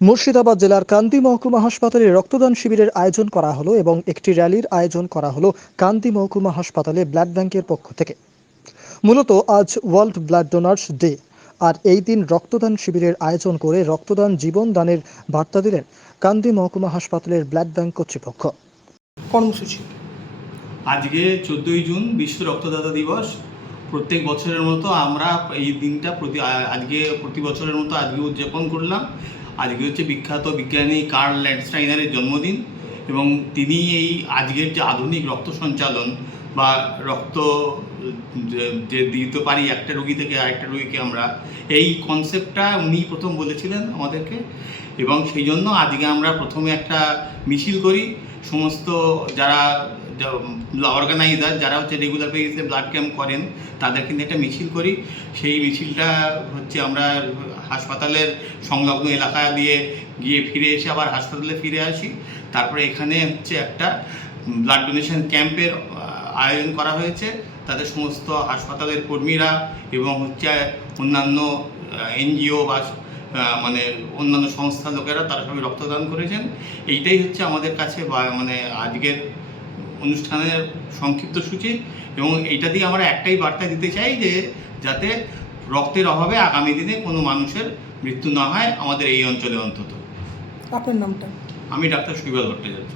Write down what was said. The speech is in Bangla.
মুর্শিদাবাদ জেলার কান্দি মহকুমা হাসপাতালে রক্তদান শিবিরের আয়োজন করা হলো এবং একটি র্যালির আয়োজন করা হলো কান্দি মহকুমা হাসপাতালে ব্লাড ব্যাংকের পক্ষ থেকে। মূলত আজ ওয়ার্ল্ড ব্লাড ডোনার্স ডে, আর এই দিন রক্তদান শিবিরের আয়োজন করে রক্তদান জীবন দানের বার্তা দিলেন কান্দি মহকুমা হাসপাতালের ব্লাড ব্যাংক কর্তৃপক্ষ। কর্মসূচি আজকে 14ই জুন বিশ্ব রক্তদাতা দিবস। প্রত্যেক বছরের মতো আমরা এই দিনটা প্রতি বছরের মতো আজকে উদযাপন করলাম। আজকে হচ্ছে বিখ্যাত বিজ্ঞানী কার্ল ল্যান্ডস্টাইনারের জন্মদিন এবং তিনি এই আজকের যে আধুনিক রক্ত সঞ্চালন বা রক্ত যে দিতে পারি একটা রোগী থেকে আরেকটা রোগীকে, আমরা এই কনসেপ্টটা উনি প্রথম বলেছিলেন আমাদেরকে। এবং সেই জন্য আজকে আমরা প্রথমে একটা মিছিল করি, সমস্ত যারা অর্গানাইজার যারা হচ্ছে রেগুলার বেসিসে ব্লাড ক্যাম্প করেন তাদের কিন্তু একটা মিছিল করি। সেই মিছিলটা হচ্ছে আমরা হাসপাতালের সংলগ্ন এলাকা দিয়ে গিয়ে ফিরে এসে আবার হাসপাতালে ফিরে আসি। তারপরে এখানে হচ্ছে একটা ব্লাড ডোনেশন ক্যাম্পের আয়োজন করা হয়েছে। তাদের সমস্ত হাসপাতালের কর্মীরা এবং হচ্ছে অন্যান্য এনজিও বা মানে অন্যান্য সংস্থার লোকেরা তারা সবাই রক্তদান করেছেন। এইটাই হচ্ছে আমাদের কাছে মানে আজকের অনুষ্ঠানের সংক্ষিপ্ত সূচি। এবং এইটা দিয়ে আমরা একটাই বার্তা দিতে চাই যে যাতে রক্তের অভাবে আগামী দিনে কোনো মানুষের মৃত্যু না হয় আমাদের এই অঞ্চলে অন্তত। আপনার নামটা? আমি ডাক্তার শৈবাল ভট্টাচার্য।